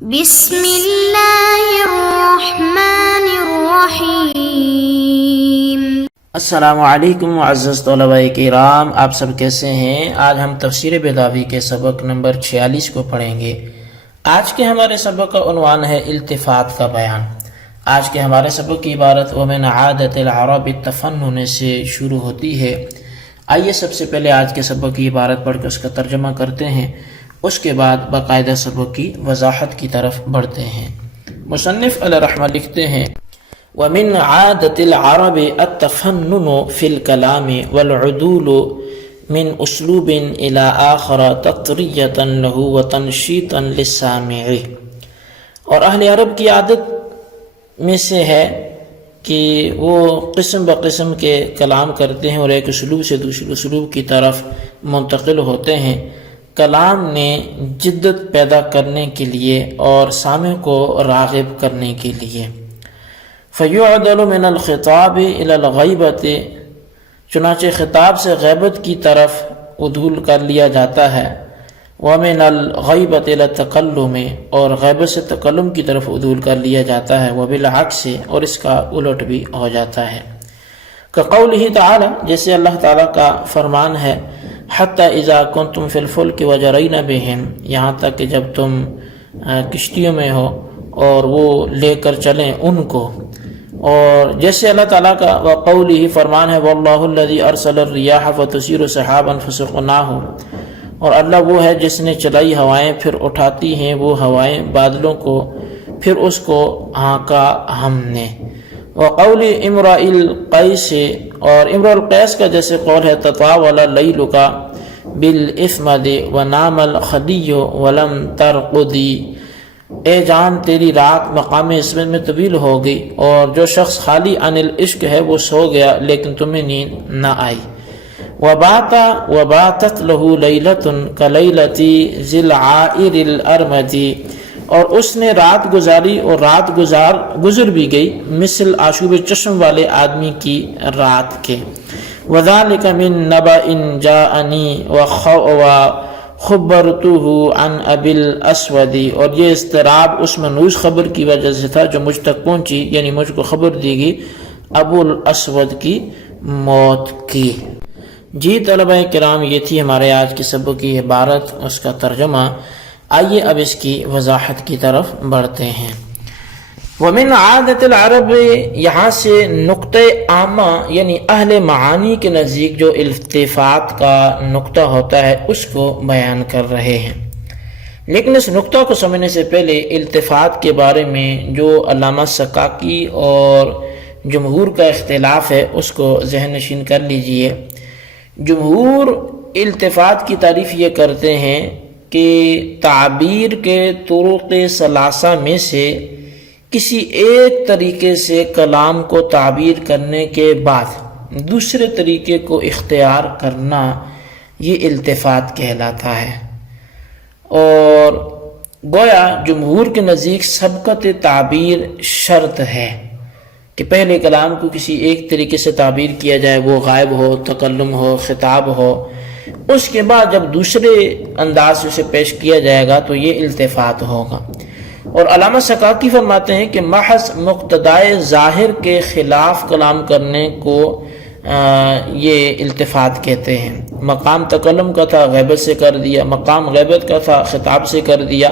بسم اللہ الرحمن الرحیم۔ السلام علیکم معزز طلباء کرام، آپ سب کیسے ہیں؟ آج ہم تفسیر بیضاوی کے سبق نمبر 46 کو پڑھیں گے۔ آج کے ہمارے سبق کا عنوان ہے التفات کا بیان۔ آج کے ہمارے سبق کی عبارت ومن عادت العرب التفنن سے شروع ہوتی ہے۔ آئیے سب سے پہلے آج کے سبق کی عبارت پڑھ کر اس کا ترجمہ کرتے ہیں، اس کے بعد باقاعدہ سبق کی وضاحت کی طرف بڑھتے ہیں۔ مصنف علیہ رحمہ لکھتے ہیں وَمِنْ عَادَةِ الْعَرَبِ التَّفَنُّنُ فِي الْكَلَامِ وَالْعُدُولُ مِنْ أُسْلُوبٍ إِلَىٰ آخَرَ تَطْرِيَّةً لَهُ وَتَنْشِيطًا لِلسَّامِعِ۔ اور اہل عرب کی عادت میں سے ہے کہ وہ قسم بقسم کے کلام کرتے ہیں اور ایک اسلوب سے دوسرے اسلوب کی طرف منتقل ہوتے ہیں، کلام میں جدت پیدا کرنے کے لیے اور سامع کو راغب کرنے کے لیے۔ فَيُعْدَلُ مِنَ الْخِطَابِ إِلَى الْغَيْبَةِ، چنانچہ خطاب سے غیبت کی طرف عدول کر لیا جاتا ہے۔ وَمِنَ الْغَيْبَةِ إِلَى التَّكَلُّمِ، اور غیبت سے تکلم کی طرف عدول کر لیا جاتا ہے۔ وَبِالْعَكْسِ، اور اس کا الٹ بھی ہو جاتا ہے۔ كَقَوْلِهِ تَعَالَى، جیسے اللہ تعالیٰ کا فرمان ہے حتی اذا کنتم فی الفلک وجرین بہم، یہاں تک کہ جب تم کشتیوں میں ہو اور وہ لے کر چلیں ان کو۔ اور جیسے اللہ تعالیٰ کا وقولہ فرمان ہے واللہ الذی ارسل الریاح فتثیر سحابا فسقناہ، اور اللہ وہ ہے جس نے چلائی ہوائیں پھر اٹھاتی ہیں وہ ہوائیں بادلوں کو، پھر اس کو ہانکا ہم نے۔ وقول امرؤ القیس، اور امرؤ القیس کا جیسے قول ہے تطاول لیلک بالاثمد ونام الخدی ولم ترقدی، اے جان تیری رات مقام عصمت میں طویل ہو گئی اور جو شخص خالی عن العشق ہے وہ سو گیا لیکن تمہیں نیند نہ آئی۔ وباتت له لیلۃ کلیلۃ ذی العائر الارمد، اور اس نے رات گزاری اور رات گزر بھی گئی مثل آشوب چشم والے آدمی کی رات کے۔ وذالک من نبأ جاءنی وخبرته عن ابی الاسود، اور یہ اضطراب اس منحوس خبر کی وجہ سے تھا جو مجھ تک پہنچی، یعنی مجھ کو خبر دی گئی ابو الاسود کی موت کی۔ جی طلبہ کرام، یہ تھی ہمارے آج کے سبق کی عبارت، اس کا ترجمہ۔ آئیے اب اس کی وضاحت کی طرف بڑھتے ہیں۔ وَمِنْ عَادَةِ الْعَرَبِ، یہاں سے نقطہ عامہ یعنی اہل معانی کے نزدیک جو التفات کا نقطہ ہوتا ہے اس کو بیان کر رہے ہیں، لیکن اس نقطہ کو سمجھنے سے پہلے التفات کے بارے میں جو علامہ سکاکی اور جمہور کا اختلاف ہے اس کو ذہن نشین کر لیجئے۔ جمہور التفات کی تعریف یہ کرتے ہیں کہ تعبیر کے طرق ثلاثہ میں سے کسی ایک طریقے سے کلام کو تعبیر کرنے کے بعد دوسرے طریقے کو اختیار کرنا یہ التفات کہلاتا ہے۔ اور گویا جمہور کے نزدیک سبقت تعبیر شرط ہے کہ پہلے کلام کو کسی ایک طریقے سے تعبیر کیا جائے، وہ غائب ہو، تکلم ہو، خطاب ہو، اس کے بعد جب دوسرے انداز سے اسے پیش کیا جائے گا تو یہ التفات ہوگا۔ اور علامہ سکاکی فرماتے ہیں کہ محض مقتدائے ظاہر کے خلاف کلام کرنے کو یہ التفات کہتے ہیں۔ مقام تکلم کا تھا غیبت سے کر دیا، مقام غیبت کا تھا خطاب سے کر دیا،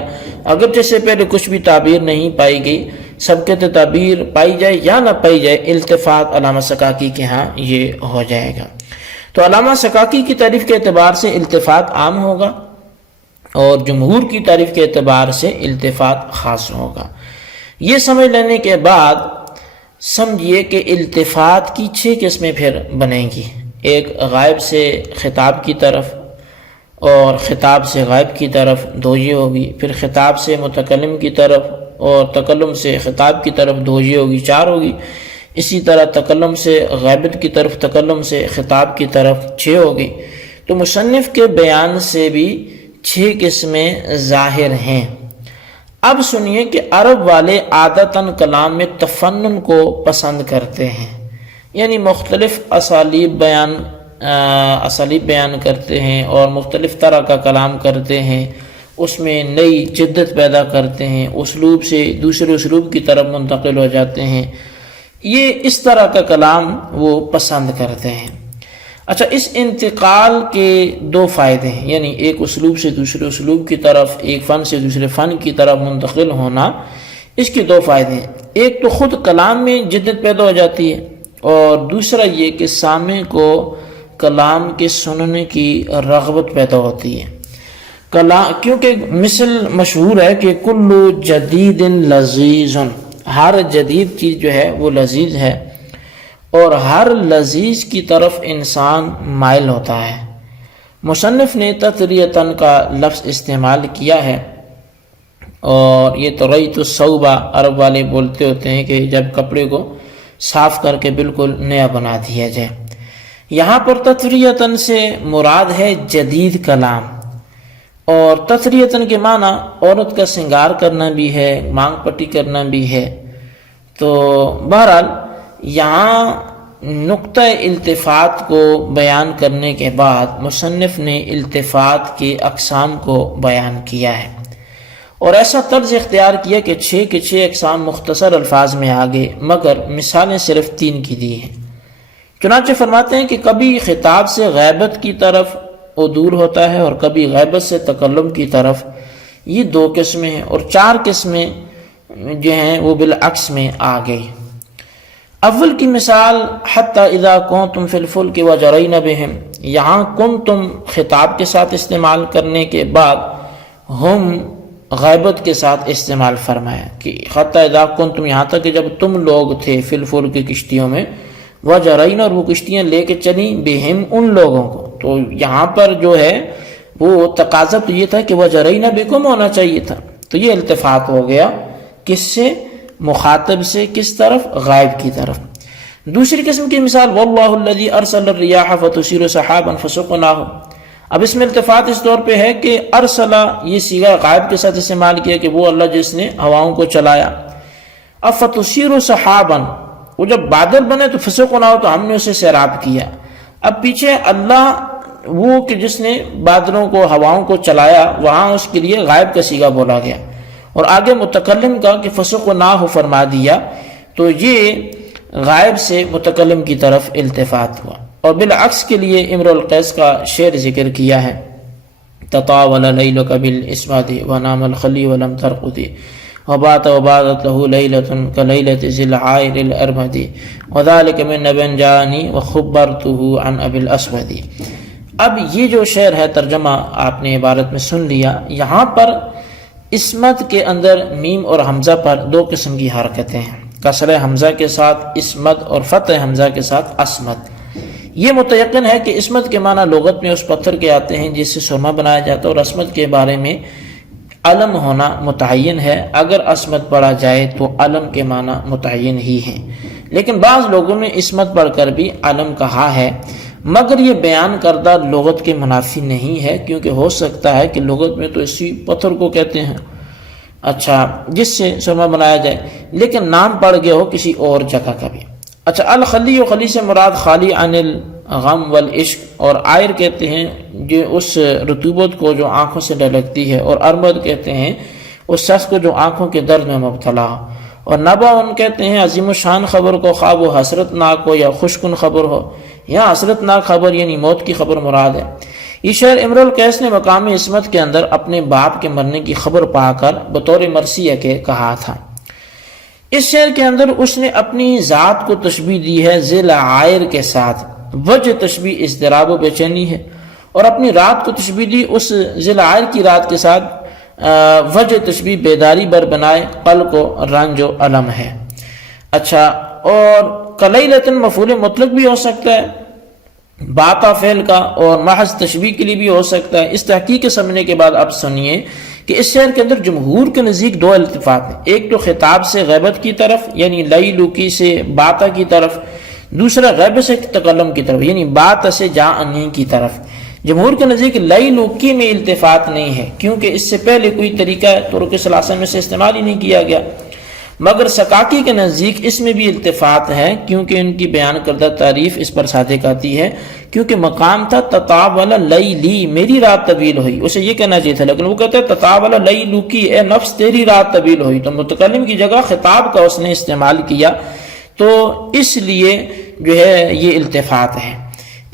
اگرچہ سے پہلے کچھ بھی تعبیر نہیں پائی گئی، سبقت تعبیر پائی جائے یا نہ پائی جائے، التفات علامہ سکاکی کے ہاں یہ ہو جائے گا۔ تو علامہ سکاکی کی تعریف کے اعتبار سے التفات عام ہوگا اور جمہور کی تعریف کے اعتبار سے التفات خاص ہوگا۔ یہ سمجھ لینے کے بعد سمجھیے کہ التفات کی 6 قسمیں پھر بنیں گی۔ ایک غائب سے خطاب کی طرف، اور خطاب سے غائب کی طرف 2 یہ ہوگی، پھر خطاب سے متکلم کی طرف اور تکلم سے خطاب کی طرف 2 یہ ہوگی، 4 ہوگی۔ اسی طرح تکلم سے غیبت کی طرف، تکلم سے خطاب کی طرف 6 ہوگی۔ تو مصنف کے بیان سے بھی 6 قسمیں ظاہر ہیں۔ اب سنیے کہ عرب والے عادتاً کلام میں تفنن کو پسند کرتے ہیں، یعنی مختلف اسالیب بیان کرتے ہیں اور مختلف طرح کا کلام کرتے ہیں اس میں نئی جدت پیدا کرتے ہیں، اسلوب سے دوسرے اسلوب کی طرف منتقل ہو جاتے ہیں، یہ اس طرح کا کلام وہ پسند کرتے ہیں۔ اچھا، اس انتقال کے دو فائدے ہیں، یعنی ایک اسلوب سے دوسرے اسلوب کی طرف، ایک فن سے دوسرے فن کی طرف منتقل ہونا، اس کے دو فائدے ہیں۔ ایک تو خود کلام میں جدت پیدا ہو جاتی ہے، اور دوسرا یہ کہ سامع کو کلام کے سننے کی رغبت پیدا ہوتی ہے۔ کیونکہ مثل مشہور ہے کہ کل جدید لذیذ، ہر جدید چیز جو ہے وہ لذیذ ہے، اور ہر لذیذ کی طرف انسان مائل ہوتا ہے۔ مصنف نے تطریتاً کا لفظ استعمال کیا ہے، اور یہ طریت الصوبہ عرب والے بولتے ہوتے ہیں کہ جب کپڑے کو صاف کر کے بالکل نیا بنا دیا جائے۔ یہاں پر تطریتاً سے مراد ہے جدید کلام، اور تطریتاً کے معنی عورت کا سنگار کرنا بھی ہے، مانگ پٹی کرنا بھی ہے۔ تو بہرحال یہاں نقطہ التفات کو بیان کرنے کے بعد مصنف نے التفات کے اقسام کو بیان کیا ہے، اور ایسا طرز اختیار کیا کہ 6 کے 6 اقسام مختصر الفاظ میں آگے، مگر مثالیں صرف 3 کی دی ہیں۔ چنانچہ فرماتے ہیں کہ کبھی خطاب سے غیبت کی طرف عدول ہوتا ہے، اور کبھی غیبت سے تکلم کی طرف۔ یہ 2 قسمیں ہیں، اور 4 قسمیں جو ہیں وہ بالعکس میں آ گئی۔ اول کی مثال حتی اذا کنتم فی الفلک وجرین بہم، یہاں کنتم خطاب کے ساتھ استعمال کرنے کے بعد ہم غیبت کے ساتھ استعمال فرمایا، کہ حتی اذا کنتم یہاں تک کہ جب تم لوگ تھے فی الفلک کی کشتیوں میں، وجرین اور وہ کشتیاں لے کے چلیں، بہم ان لوگوں کو۔ تو یہاں پر جو ہے وہ تقاضا تو یہ تھا کہ وجرین بکم ہونا چاہیے تھا، تو یہ التفات ہو گیا، کس سے؟ مخاطب سے، کس طرف؟ غائب کی طرف۔ دوسری قسم کی مثال واللہ الذی ارسل الریاح فتثیر سحابا فسقناہ، اب اس میں التفات اس طور پہ ہے کہ ارسلہ یہ صیغہ غائب کے ساتھ استعمال کیا کہ وہ اللہ جس نے ہواؤں کو چلایا۔ اب فتثیر سحابا، وہ جب بادل بنے تو فسقناہ، تو ہم نے اسے سیراب کیا۔ اب پیچھے اللہ وہ کہ جس نے بادلوں کو ہواؤں کو چلایا، وہاں اس کے لیے غائب کا صیغہ بولا گیا، اور آگے متکلم کا کہ فسقناہ فرما دیا، تو یہ غائب سے متکلم کی طرف التفات ہوا۔ اور بالعکس کے لیے امرؤ القیس کا شعر ذکر کیا ہے، تطاول لیلک بالاسود ونام الخلی ولم ترقد وبات وباتت له لیلۃ کلیلۃ ذی العائر الارمد وذلک من نبأ جاءنی وخبرته عن ابی الاسود۔ اب یہ جو شعر ہے ترجمہ آپ نے عبارت میں سن لیا، یہاں پر اسمت کے اندر میم اور حمزہ پر 2 قسم کی حرکتیں ہیں، کسر حمزہ کے ساتھ اسمت اور فتح حمزہ کے ساتھ اسمت۔ یہ متیقن ہے کہ اسمت کے معنی لغت میں اس پتھر کے آتے ہیں جس سے سرما بنایا جاتا ہے، اور عصمت کے بارے میں علم ہونا متعین ہے۔ اگر عصمت پڑھا جائے تو علم کے معنی متعین ہی ہیں، لیکن بعض لوگوں نے اسمت پڑھ کر بھی علم کہا ہے، مگر یہ بیان کردہ لغت کے منافی نہیں ہے، کیونکہ ہو سکتا ہے کہ لغت میں تو اسی پتھر کو کہتے ہیں اچھا جس سے سرما بنایا جائے، لیکن نام پڑ گیا ہو کسی اور جگہ کا بھی۔ اچھا، الخلی و خلی سے مراد خالی عن الغم والعشق، اور عائر کہتے ہیں جو اس رطوبت کو جو آنکھوں سے ڈھلکتی ہے، اور ارمد کہتے ہیں اس شخص کو جو آنکھوں کے درد میں مبتلا ہو، اور نبا ان کہتے ہیں عظیم الشان خبر کو، خواہ وہ حسرت ناک ہو یا خوشکن خبر ہو۔ یہاں حسرت ناک خبر یعنی موت کی خبر مراد ہے۔ یہ شعر امرؤ القیس نے مقام عصمت کے اندر اپنے باپ کے مرنے کی خبر پا کر بطور مرثیہ کے کہا تھا۔ اس شعر کے اندر اس نے اپنی ذات کو تشبیہ دی ہے ذیل عائر کے ساتھ، وجہ تشبیہ اضطراب و بے چینی ہے، اور اپنی رات کو تشبیہ دی اس ذیل عائر کی رات کے ساتھ، وجہ تشبیہ بیداری بر بنائے قلق و رنج و علم ہے۔ اچھا، اور کلیلتن مفعول مطلق بھی ہو سکتا ہے باتا فعل کا، اور محض تشبیہ کے لیے بھی ہو سکتا ہے۔ اس تحقیق کے سمجھنے کے بعد اب سنیے کہ اس شعر کے اندر جمہور کے نزدیک 2 التفات ہیں، ایک تو خطاب سے غیبت کی طرف یعنی لیلوکی سے باتا کی طرف، دوسرا غیبت سے تکلم کی طرف یعنی باتا سے جاءنی کی طرف۔ جمہور کے نزدیک لیلوکی میں التفات نہیں ہے، کیونکہ اس سے پہلے کوئی طریقہ طرق ثلاثہ میں سے استعمال ہی نہیں کیا گیا۔ مگر سکاکی کے نزدیک اس میں بھی التفات ہے، کیونکہ ان کی بیان کردہ تعریف اس پر صادق آتی ہے، کیونکہ مقام تھا تطاول لیلی، میری رات طویل ہوئی، اسے یہ کہنا چاہیے تھا لیکن وہ کہتے ہیں تطاول لیلوکی، اے نفس تیری رات طویل ہوئی، تو متکلم کی جگہ خطاب کا اس نے استعمال کیا، تو اس لیے جو ہے یہ التفات ہے۔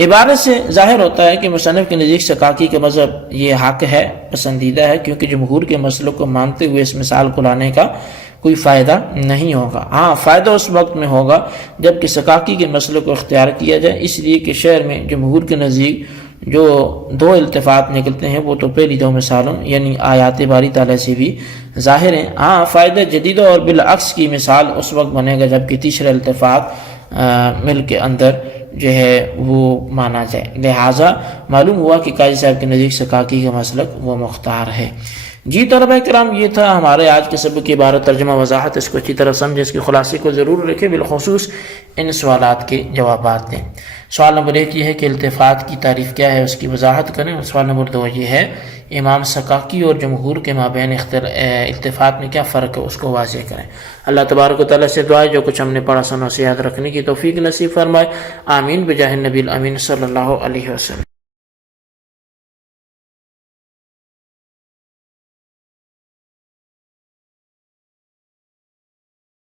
عبارت سے ظاہر ہوتا ہے کہ مصنف کے نزدیک سکاکی کا مذہب یہ حق ہے، پسندیدہ ہے، کیونکہ جمہور کے مسلک کو مانتے ہوئے اس مثال کو لانے کا کوئی فائدہ نہیں ہوگا۔ ہاں فائدہ اس وقت میں ہوگا جب کہ سکاکی کے مسلک کو اختیار کیا جائے، اس لیے کہ شعر میں جمہور کے نزدیک جو دو التفات نکلتے ہیں وہ تو پہلی دو مثالوں یعنی آیات باری تعالیٰ سے بھی ظاہر ہیں۔ ہاں فائدہ جدید اور بالعکس کی مثال اس وقت بنے گا جب کہ تیسرا التفات مل کے اندر جو ہے وہ مانا جائے، لہٰذا معلوم ہوا کہ قاضی صاحب کے نزدیک سکاکی کا مسلک وہ مختار ہے۔ جی طلبہ کرام، یہ تھا ہمارے آج کے سبق کی عبارت ترجمہ وضاحت، اس کو اچھی طرح سمجھے، اس کی خلاصے کو ضرور رکھے، بالخصوص ان سوالات کے جوابات دیں۔ سوال نمبر 1 یہ ہے کہ التفات کی تعریف کیا ہے، اس کی وضاحت کریں، اور سوال نمبر 2 یہ ہے امام سکاکی اور جمہور کے مابین التفات میں کیا فرق ہے، اس کو واضح کریں۔ اللہ تبارک و تعالیٰ سے دعا ہے جو کچھ ہم نے پڑھا سنا اسے یاد رکھنے کی توفیق نصیب فرمائے، آمین بجاہ النبی الامین صلی اللہ علیہ وسلم۔